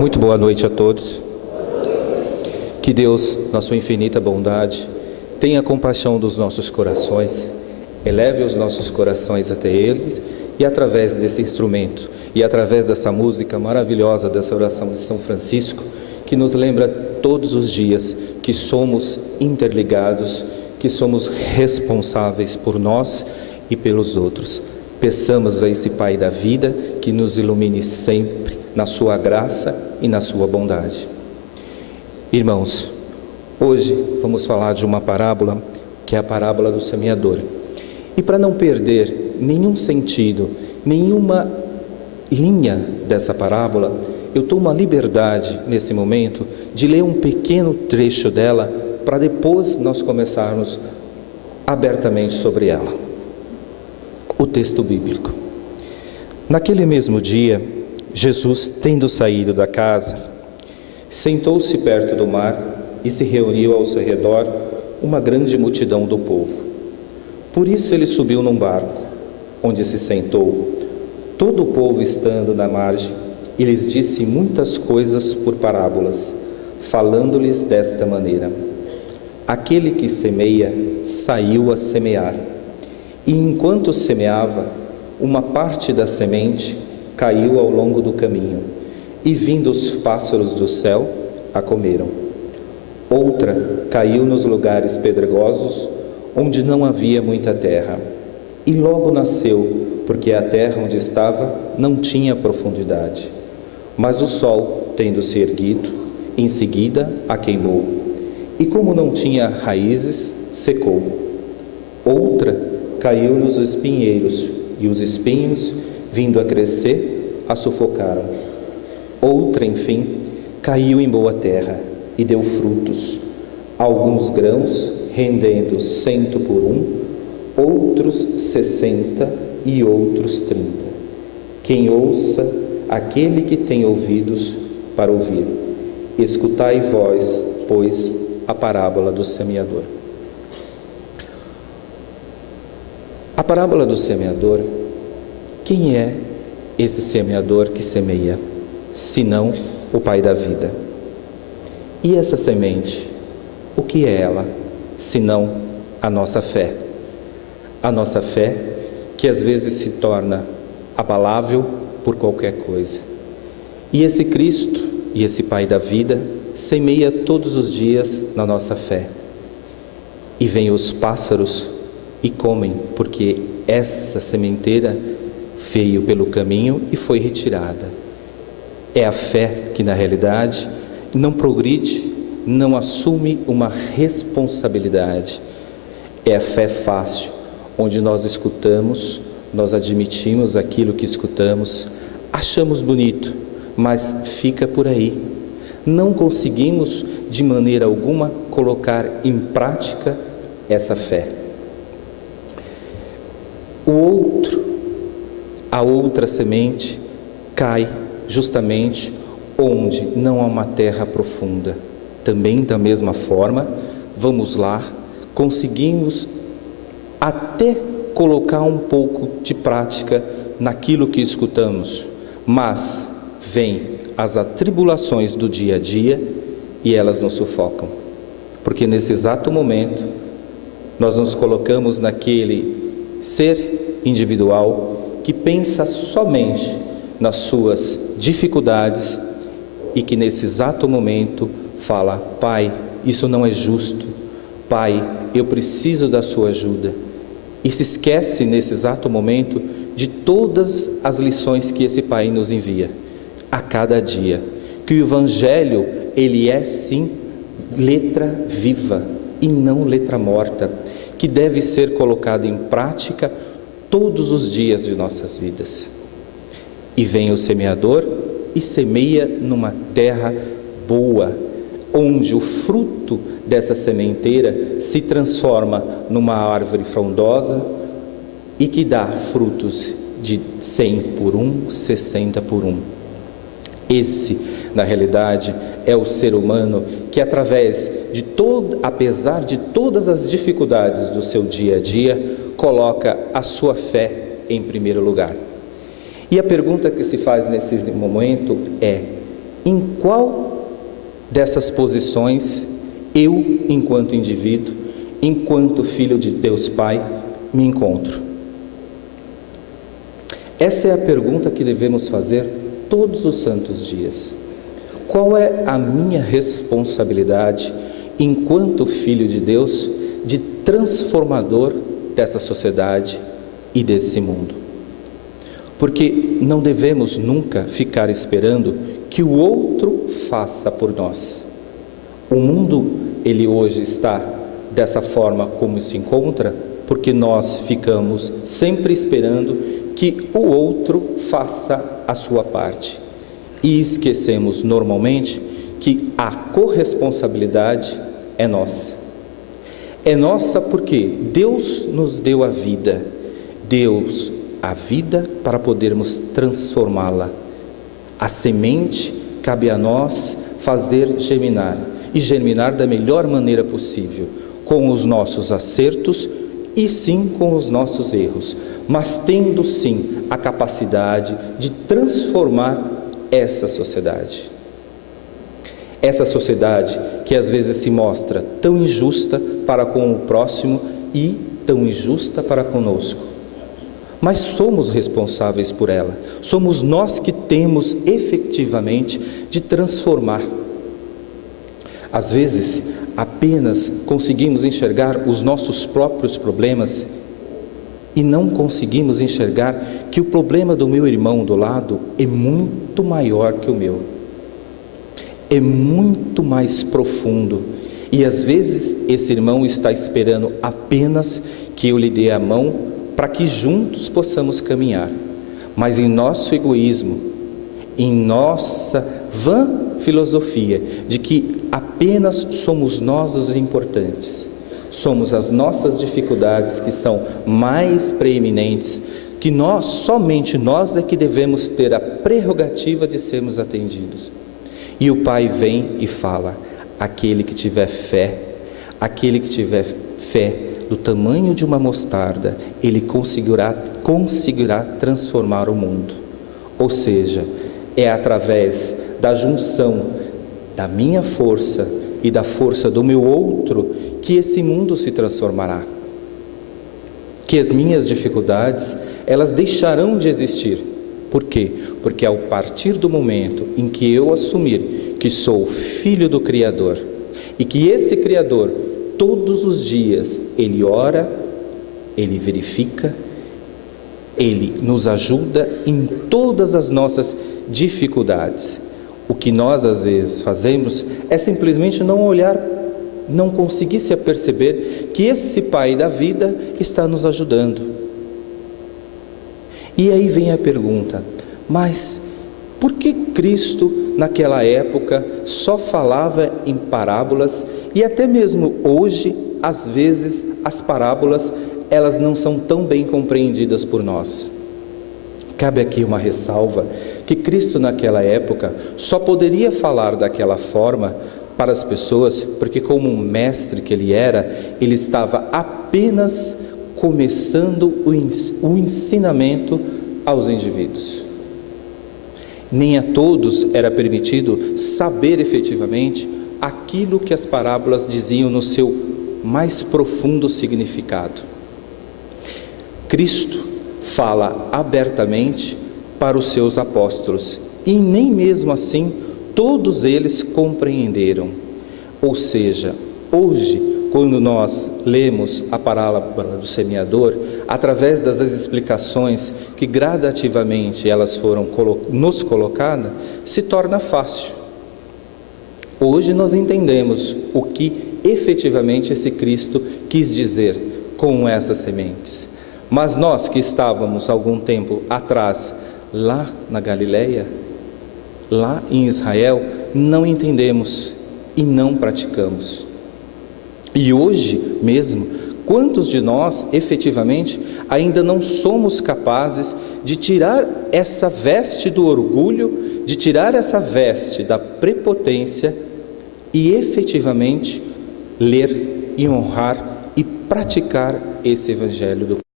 Muito boa noite a todos. Que Deus, na sua infinita bondade, tenha compaixão dos nossos corações, eleve os nossos corações até eles e através desse instrumento e através dessa música maravilhosa, dessa oração de São Francisco, que nos lembra todos os dias que somos interligados, que somos responsáveis por nós e pelos outros. Peçamos a esse Pai da vida que nos ilumine sempre na sua graça e na sua bondade. Irmãos, hoje vamos falar de uma parábola que é a parábola do semeador. E para não perder nenhum sentido, nenhuma linha dessa parábola, eu tomo a liberdade nesse momento de ler um pequeno trecho dela para depois nós começarmos abertamente sobre ela. O texto bíblico. Naquele mesmo dia, Jesus, tendo saído da casa, sentou-se perto do mar e se reuniu ao seu redor uma grande multidão do povo. Por isso ele subiu num barco, onde se sentou, todo o povo estando na margem, e lhes disse muitas coisas por parábolas, falando-lhes desta maneira: aquele que semeia saiu a semear, e enquanto semeava, uma parte da semente caiu ao longo do caminho, e vindo os pássaros do céu, a comeram. Outra caiu nos lugares pedregosos, onde não havia muita terra, e logo nasceu, porque a terra onde estava não tinha profundidade. Mas o sol, tendo se erguido, em seguida a queimou, e como não tinha raízes, secou. Outra caiu nos espinheiros, e os espinhos, vindo a crescer, a sufocaram. Outra, enfim, caiu em boa terra e deu frutos, alguns grãos, rendendo 100 por 1, outros 60 e outros 30. Quem ouça, aquele que tem ouvidos para ouvir. Escutai vós, pois, a parábola do semeador. A parábola do semeador, quem é esse semeador que semeia, senão o Pai da vida? E essa semente, o que é ela, senão a nossa fé? A nossa fé que às vezes se torna abalável por qualquer coisa. E esse Cristo e esse Pai da vida semeia todos os dias na nossa fé. E vêm os pássaros e comem, porque essa sementeira veio pelo caminho e foi retirada. É a fé que na realidade não progride, não assume uma responsabilidade. É a fé fácil, onde nós escutamos, nós admitimos aquilo que escutamos, achamos bonito, mas fica por aí. Não conseguimos de maneira alguma colocar em prática essa fé. A outra semente cai justamente onde não há uma terra profunda. Também da mesma forma, vamos lá, conseguimos até colocar um pouco de prática naquilo que escutamos, mas vêm as atribulações do dia a dia e elas nos sufocam, porque nesse exato momento nós nos colocamos naquele ser individual que pensa somente nas suas dificuldades e que nesse exato momento fala: Pai, isso não é justo, Pai, eu preciso da sua ajuda. E se esquece nesse exato momento de todas as lições que esse Pai nos envia a cada dia, que o Evangelho, ele é sim letra viva e não letra morta, que deve ser colocado em prática todos os dias de nossas vidas. E vem o semeador e semeia numa terra boa, onde o fruto dessa sementeira se transforma numa árvore frondosa e que dá frutos de 100 por 1, 60 por 1. Esse, na realidade, é o ser humano que apesar de todas as dificuldades do seu dia a dia, coloca a sua fé em primeiro lugar. E a pergunta que se faz nesse momento é: Em qual dessas posições eu, enquanto indivíduo, enquanto filho de Deus Pai, me encontro? Essa é a pergunta que devemos fazer todos os santos dias. Qual é a minha responsabilidade, enquanto filho de Deus, de transformador dessa sociedade e desse mundo? Porque não devemos nunca ficar esperando que o outro faça por nós. O mundo, ele hoje está dessa forma como se encontra, porque nós ficamos sempre esperando que o outro faça a sua parte. E esquecemos normalmente que a corresponsabilidade é nossa. É nossa porque Deus nos deu a vida. Deus a vida para podermos transformá-la. A semente cabe a nós fazer germinar, e germinar da melhor maneira possível, com os nossos acertos e sim com os nossos erros, mas tendo sim a capacidade de transformar essa sociedade. Essa sociedade que às vezes se mostra tão injusta para com o próximo e tão injusta para conosco. Mas somos responsáveis por ela. Somos nós que temos efetivamente de transformar. Às vezes, apenas conseguimos enxergar os nossos próprios problemas e não conseguimos enxergar que o problema do meu irmão do lado é muito maior que o meu. É muito mais profundo. E às vezes esse irmão está esperando apenas que eu lhe dê a mão para que juntos possamos caminhar. Mas em nosso egoísmo, em nossa vã filosofia de que apenas somos nós os importantes, somos as nossas dificuldades que são mais preeminentes, que nós, somente nós é que devemos ter a prerrogativa de sermos atendidos. E o Pai vem e fala: aquele que tiver fé do tamanho de uma mostarda, ele conseguirá transformar o mundo. Ou seja, é através da junção da minha força e da força do meu outro que esse mundo se transformará. Que as minhas dificuldades, elas deixarão de existir. Por quê? Porque ao partir do momento em que eu assumir que sou filho do Criador e que esse Criador, todos os dias, Ele ora, Ele verifica, Ele nos ajuda em todas as nossas dificuldades. O que nós às vezes fazemos é simplesmente não olhar, não conseguir se aperceber que esse Pai da vida está nos ajudando. E aí vem a pergunta: mas por que Cristo naquela época só falava em parábolas e até mesmo hoje, às vezes, as parábolas elas não são tão bem compreendidas por nós? Cabe aqui uma ressalva, que Cristo naquela época só poderia falar daquela forma para as pessoas, porque como um mestre que ele era, ele estava apenas começando o ensinamento aos indivíduos. Nem a todos era permitido saber efetivamente aquilo que as parábolas diziam no seu mais profundo significado. Cristo fala abertamente para os seus apóstolos e nem mesmo assim todos eles compreenderam. Ou seja, hoje, quando nós lemos a parábola do semeador, através das explicações que gradativamente elas foram nos colocadas, se torna fácil. Hoje nós entendemos o que efetivamente esse Cristo quis dizer com essas sementes. Mas nós que estávamos algum tempo atrás, lá na Galileia, lá em Israel, não entendemos e não praticamos. E hoje mesmo, quantos de nós efetivamente ainda não somos capazes de tirar essa veste do orgulho, de tirar essa veste da prepotência e efetivamente ler e honrar e praticar esse Evangelho do